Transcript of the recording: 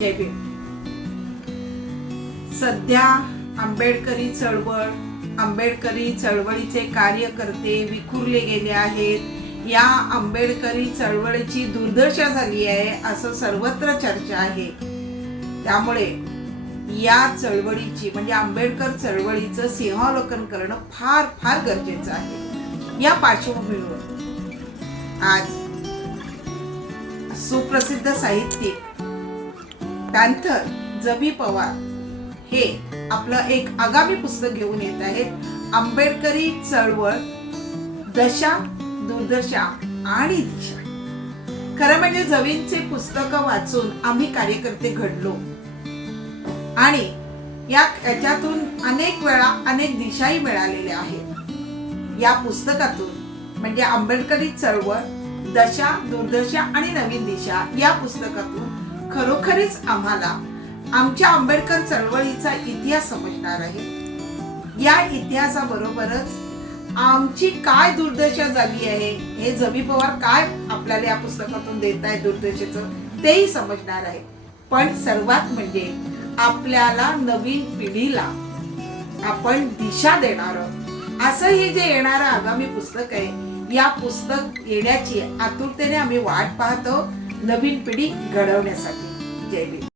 जय भीम. सध्या आंबेडकरी चळवळ, आंबेडकरी चळवळीचे कार्यकर्ते विखुरले गेले आहेत. या आंबेडकरी चळवळीची दुर्दशा झाली आहे असं सर्वत्र चर्चा आहे. त्यामुळे या चळवळीची म्हणजे आंबेडकर चळवळीचं सिंहावलोकन करणं फार फार गरजेचं आहे. या पार्श्वभूमीवर आज सुप्रसिद्ध साहित्यिक पॅन्थर जबी पवार हे आपलं एक आगामी पुस्तक घेऊन येत आहेत. आंबेडकरी चळवळ, दशा, दुर्दशा आणि दिशा. खरं म्हणजे जबींचे पुस्तकं वाचून आम्ही कार्यकर्ते घडलो आणि याच्यातून अनेक वेळा अनेक दिशाही मिळालेल्या आहेत. या पुस्तकातून म्हणजे आंबेडकरी चळवळ, दशा, दुर्दशा आणि नवीन दिशा या पुस्तकातून खरोखरीच आम्हाला आमच्या आंबेडकर चळवळीचा इतिहास समजणार आहे. या इतिहासाबरोबरच आमची काय दुर्दशा झाली आहे हे जबी पवार काय आपल्याला या पुस्तकातून देत आहे दुर्दशेचं तेही समजणार आहे. पण सर्वात म्हणजे आपल्याला नवीन पिढीला आपण दिशा देणारं असं हे जे येणारं आगामी पुस्तक आहे. या पुस्तक येण्याची आतुरतेने आम्ही वाट पाहतो नवीन पिढी घडवण्यासाठी. जय भीम.